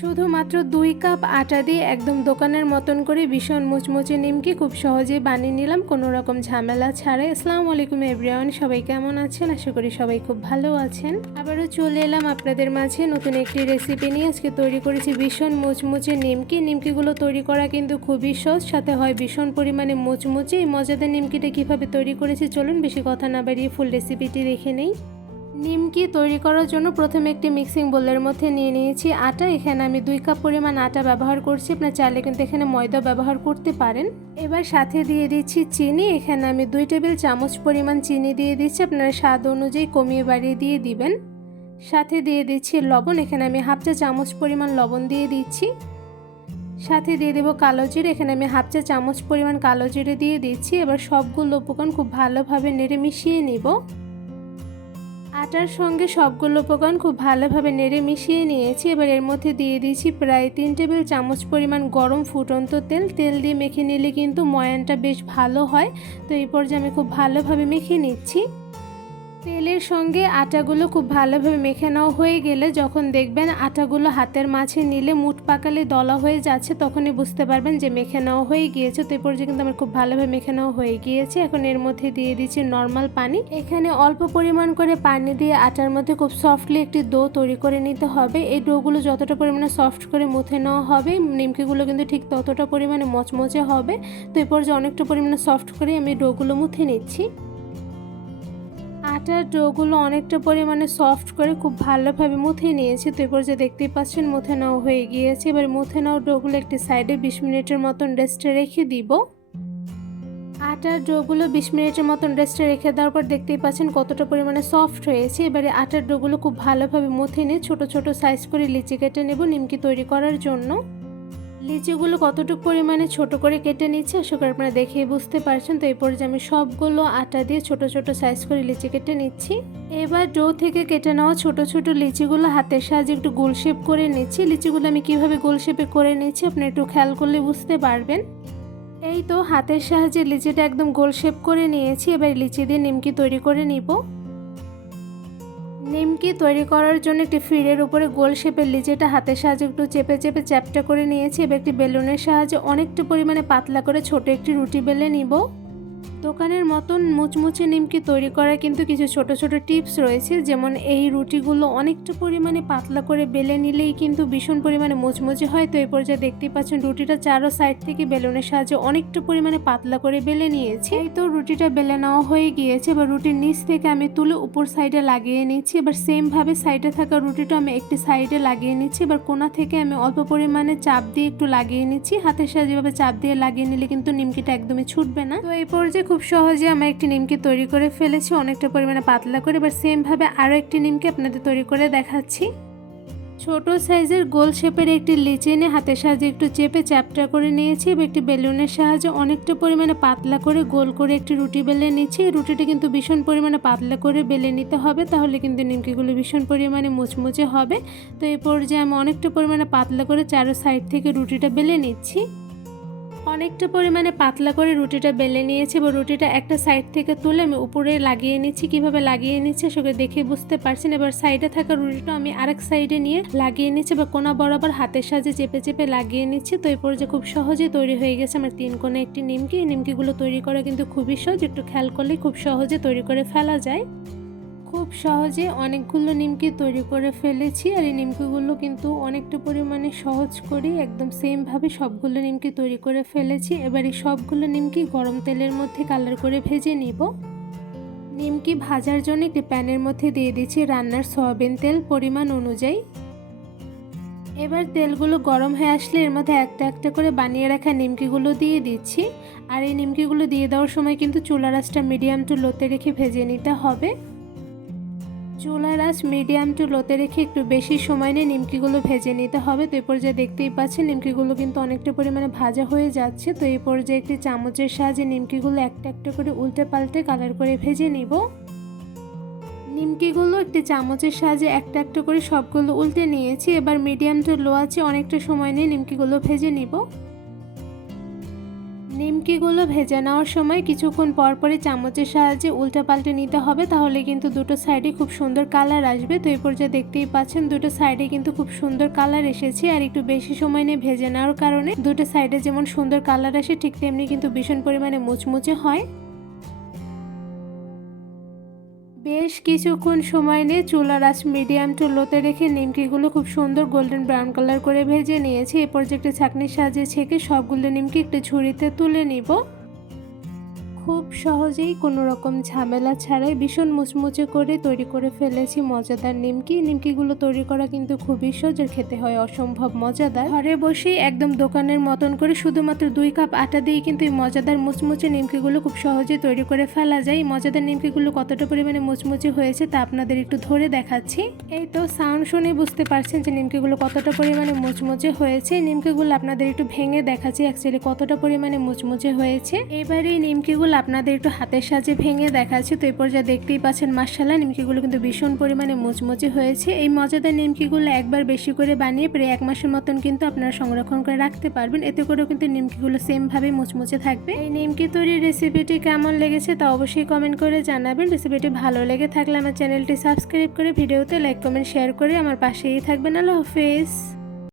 শুধুমাত্র 2 কাপ আটা দিয়ে একদম দোকানের মতন করে ভীষণ মুচমুচে নিমকি খুব সহজেই বানিয়ে নিলাম কোনো রকম ঝামেলা ছাড়াই। আসসালামু আলাইকুম এভরিওয়ান, সবাই কেমন আছেন? আশা করি সবাই খুব ভালো আছেন। আবারও চলে এলাম আপনাদের মাঝে নতুন একটি রেসিপি নিয়ে। আজকে তৈরি করেছি ভীষণ মুচমুচে নিমকি। নিমকিগুলো তৈরি করা কিন্তু খুবই সহজ, সাথে হয় ভীষণ পরিমাণে মুচমুচে। এই মজাদার নিমকিটা কীভাবে তৈরি করেছি চলুন বেশি কথা না বাড়িয়ে ফুল রেসিপিটি দেখে নেই। নিমকি তৈরি করার জন্য প্রথমে একটি মিক্সিং বোলের মধ্যে নিয়ে নিয়েছি আটা। এখানে আমি 2 কাপ পরিমাণ আটা ব্যবহার করছি, আপনার চাইলে কিন্তু এখানে ময়দা ব্যবহার করতে পারেন। এবার সাথে দিয়ে দিচ্ছি চিনি। এখানে আমি 2 টেবিল চামচ পরিমাণ চিনি দিয়ে দিচ্ছি, আপনারা স্বাদ অনুযায়ী কমিয়ে বাড়িয়ে দিয়ে দিবেন। সাথে দিয়ে দিচ্ছি লবণ। এখানে আমি হাফ চা চামচ পরিমাণ লবণ দিয়ে দিচ্ছি। সাথে দিয়ে দেবো কালো জিরে। এখানে আমি হাফ চা চামচ পরিমাণ কালো জিরে দিয়ে দিচ্ছি। এবার সবগুলো উপকরণ খুব ভালোভাবে নেড়ে মিশিয়ে নিব। আটার সঙ্গে সবগুলো উপকরণ খুব ভালোভাবে নেড়ে মিশিয়ে নিয়েছি। এবার এর মধ্যে দিয়ে দিয়েছি প্রায় 3 টেবিল চামচ পরিমাণ গরম ফুটন্ত তেল। তেল দিয়ে মেখে নিলে কিন্তু ময়ানটা বেশ ভালো হয়। তো এই পর্যায়ে আমি খুব ভালোভাবে মেখে নিচ্ছি। তেলের সঙ্গে আটাগুলো খুব ভালোভাবে মেখে নেওয়া হয়ে গেলে যখন দেখবেন আটাগুলো হাতের মাঝে নিলে মুঠ পাকালে দলা হয়ে যাচ্ছে, তখনই বুঝতে পারবেন যে মেখে নেওয়া হয়ে গিয়েছে। তো এই পর্যায়ে কিন্তু আমার খুব ভালোভাবে মেখে নেওয়া হয়ে গিয়েছে। এখন এর মধ্যে দিয়ে দিচ্ছি নর্মাল পানি। এখানে অল্প পরিমাণ করে পানি দিয়ে আটার মধ্যে খুব সফটলি একটি ডো তৈরি করে নিতে হবে। এই ডোগুলো যতটা পরিমাণে সফট করে মুথে নেওয়া হবে, নিমকিগুলো কিন্তু ঠিক ততটা পরিমাণে মচমচে হবে। তো এই পর্যায়ে অনেকটা পরিমাণে সফট করে আমি ডোগুলো মুথে নিচ্ছি। আটার ডোগুলো অনেকটা পরিমাণে সফট করে খুব ভালোভাবে মুথে নিয়েছি। তো এরপর যে দেখতেই পাচ্ছেন মুথে নেওয়া হয়ে গিয়েছে। এবার মুথে নেওয়া ডোগুলো একটি সাইডে 20 মিনিটের মতন রেস্টে রেখে দিব। আটার ডোগুলো 20 মিনিটের মতন রেস্টে রেখে দেওয়ার পর দেখতেই পাচ্ছেন কতটা পরিমাণে সফট হয়েছে। এবারে আটার ডোগুলো খুব ভালোভাবে মুথে নিয়ে ছোট ছোট সাইজ করে লিচি কেটে নেব নিমকি তৈরি করার জন্য। লিচিগুলো কতটুকু পরিমাণে ছোট করে কেটে নিচ্ছি আশা করি আপনারা দেখেই বুঝতে পারছেন। তো এই পর্যায়ে আমি সবগুলো আটা দিয়ে ছোট ছোট সাইজ করে লিচি কেটে নিচ্ছি। এবার ডো থেকে কেটে নেওয়া ছোট ছোট লিচিগুলো হাতের সাহায্যে একটু গোল শেপ করে নিচ্ছি। লিচিগুলো আমি কিভাবে গোল শেপে করে নিচ্ছি আপনারা একটু খেয়াল করলে বুঝতে পারবেন। এই তো হাতের সাহায্যে লিচিটা একদম গোল শেপ করে নিয়েছি। এবার লিচি দিয়ে নিমকি তৈরি করে নিব। নিমকি তৈরি করার জন্য একটি ফিরের উপরে গোল শেপের লিচিটা হাতের সাহায্যে একটু চেপে চেপে চ্যাপটা করে নিয়েছি। এবার একটি বেলুনের সাহায্যে অনেকটা পরিমাণে পাতলা করে ছোট একটি রুটি বেলে নিব। দোকানের মতন মুচমুচে নিমকি তৈরি করার কিন্তু কিছু ছোট ছোট টিপস রয়েছে, যেমন এই রুটিগুলো অনেকটা পরিমাণে পাতলা করে বেলে নিলেই কিন্তু ভীষণ পরিমাণে মুচমুচে হয়। তো এই পর্যায়ে দেখতেই পাচ্ছেন রুটিটা চারো সাইড থেকে বেলুনের সাহায্যে অনেকটা পরিমাণে পাতলা করে বেলে নিয়েছি। এই তো রুটিটা বেলে নেওয়া হয়ে গিয়েছে। এবার রুটির নিচ থেকে আমি তুলে উপর সাইডে লাগিয়ে নিচ্ছি। এবার সেমভাবে সাইডে থাকা রুটিটা আমি একটি সাইডে লাগিয়ে নিচ্ছি। এবার কোণা থেকে আমি অল্প পরিমাণে চাপ দিয়ে একটু লাগিয়ে নিচ্ছি। হাতের সাহায্যে যেভাবে চাপ দিয়ে লাগিয়ে নিলে কিন্তু নিমকিটা একদমই ছুটবে না। তো এই পর্যায়ে খুব সহজে আমি একটি নিমকি তৈরি করে ফেলেছি অনেকটা পরিমাণে পাতলা করে। এবার সেমভাবে আরও একটি নিমকি আপনাদের তৈরি করে দেখাচ্ছি। ছোট সাইজের গোল শেপের একটি লিচি নিয়ে হাতের সাহায্যে একটু চেপে চ্যাপটা করে নিয়েছি। এবার একটি বেলুনের সাহায্যে অনেকটা পরিমাণে পাতলা করে গোল করে একটি রুটি বেলে নিচ্ছি। এই রুটিটা কিন্তু ভীষণ পরিমাণে পাতলা করে বেলে নিতে হবে, তাহলে কিন্তু নিমকিগুলো ভীষণ পরিমাণে মুচমুচে হবে। তো এই পর্যায়ে আমি অনেকটা পরিমাণে পাতলা করে চারো সাইড থেকে রুটিটা বেলে নিচ্ছি। অনেকটা পরিমাণে পাতলা করে রুটিটা বেলে নিয়েছি। এবার রুটিটা একটা সাইড থেকে তুলে আমি উপরে লাগিয়ে নিচ্ছি। কিভাবে লাগিয়ে নিচ্ছে সেটা দেখে বুঝতে পারছেন। এবার সাইডে থাকা রুটিটা আমি আরেক সাইডে নিয়ে লাগিয়ে নিচ্ছি বা কোনা বরাবর হাতের সাহায্যে চেপে চেপে লাগিয়ে নিচ্ছি। তো এই পর্যায়ে খুব সহজেই তৈরি হয়ে গেছে আমার 3 কোণে একটি নিমকি। এই নিমকিগুলো তৈরি করা কিন্তু খুবই সহজ, একটু খেয়াল করলে খুব সহজে তৈরি করে ফেলা যায়। খুব সহজে অনেকগুলো নিমকি তৈরি করে ফেলেছি। আর এই নিমকিগুলো কিন্তু অনেকটা পরিমাণে সহজ করে একদম সেমভাবে সবগুলো নিমকি তৈরি করে ফেলেছি। এবার এই সবগুলো নিমকি গরম তেলের মধ্যে কালার করে ভেজে নিব। নিমকি ভাজার জন্য একটি প্যানের মধ্যে দিয়ে দিচ্ছি রান্নার সয়াবিন তেল পরিমাণ অনুযায়ী। এবার তেলগুলো গরম হয়ে আসলে এর মধ্যে একটা একটা করে বানিয়ে রাখা নিমকিগুলো দিয়ে দিচ্ছি। আর এই নিমকিগুলো দিয়ে দেওয়ার সময় কিন্তু চুলার আঁচটা মিডিয়াম টু লোতে রেখে ভেজে নিতে হবে। চুলার আঁচ মিডিয়াম টু লোতে রেখে একটু বেশি সময় নিয়ে নিমকিগুলো ভেজে নিতে হবে। তো এই পর্যায়ে দেখতেই পাচ্ছেন নিমকিগুলো কিন্তু অনেকটা পরিমাণে ভাজা হয়ে যাচ্ছে। তো এই পর্যায়ে একটি চামচের সাহায্যে নিমকিগুলো একটা একটা করে উল্টে পাল্টে কালার করে ভেজে নিব। নিমকিগুলো একটি চামচের সাহায্যে একটা একটা করে সবগুলো উল্টে নিয়েছি। এবার মিডিয়াম টু লো আঁচে অনেকটা সময় নিয়ে নিমকিগুলো ভেজে নিব। নিমকিগুলো ভেজে নেওয়ার সময় কিছুক্ষণ পরপরই চামচের সাহায্যে উল্টে পাল্টে নিতে হবে, তাহলে কিন্তু দুটো সাইডে খুব সুন্দর কালার আসবে। তো এই পর্যায়ে দেখতেই পাচ্ছেন দুটো সাইডে কিন্তু খুব সুন্দর কালার এসেছে। আর একটু বেশি সময় নিয়ে ভেজে নেওয়ার কারণে দুটো সাইডে যেমন সুন্দর কালার আসে ঠিক তেমনি কিন্তু ভীষণ পরিমাণে মুচমুচে হয়। বেশ কিছুক্ষণ সময় নিয়ে চুলার আঁচ মিডিয়াম টু লোতে রেখে নিমকিগুলো খুব সুন্দর গোল্ডেন ব্রাউন কালার করে ভেজে নিয়েছি। এরপর যে একটা ছাঁকনির সাহায্যে ছেঁকে সবগুলো নিমকি একটু ঝুড়িতে তুলে নিব। খুব সহজেই কোনো রকম ঝামেলা ছাড়াই ভীষণ মুচমুচে করে তৈরি করে ফেলেছি মজাদার নিমকি। নিমকিগুলো তৈরি করা কিন্তু খুবই সহজ আর খেতে হয় অসম্ভব মজাদার। ঘরে বসেই একদম দোকানের মতন করে শুধুমাত্র 2 কাপ আটা দিয়ে কিন্তু এই মজাদার মুচমুচে নিমকিগুলো খুব সহজেই তৈরি করে ফেলা যায়। এই মজাদার নিমকিগুলো কতটা পরিমাণে মুচমুচে হয়েছে তা আপনাদের একটু ধরে দেখাচ্ছি। এই তো সাউন্ড শুনে বুঝতে পারছেন যে নিমকিগুলো কতটা পরিমাণে মুচমুচে হয়েছে। নিমকিগুলো আপনাদের একটু ভেঙে দেখাচ্ছি অ্যাকচুয়ালি কতটা পরিমাণে মুচমুচে হয়েছে। এবারে এই নিমকিগুলো আপনাদের একটু হাতের সাহায্যে ভেঙে দেখাচ্ছি। তো এই পর্যায়ে দেখতেই পাচ্ছেন মাশাআল্লাহ নিমকিগুলো কিন্তু ভীষণ পরিমাণে মুচমুচে হয়েছে। এই মজাদার নিমকিগুলো একবার বেশি করে বানিয়ে প্রায় 1 মাসের মতন কিন্তু আপনারা সংরক্ষণ করে রাখতে পারবেন। এতে করেও কিন্তু নিমকিগুলো সেম ভাবে মুচমুচে থাকবে। এই নিমকি তৈরির রেসিপিটি কেমন লেগেছে তা অবশ্যই কমেন্ট করে জানাবেন। রেসিপিটি ভালো লেগে থাকলে আমার চ্যানেলটি সাবস্ক্রাইব করে ভিডিওতে লাইক কমেন্ট শেয়ার করে আমার পাশেই থাকবেন। আল্লাহ হাফেজ।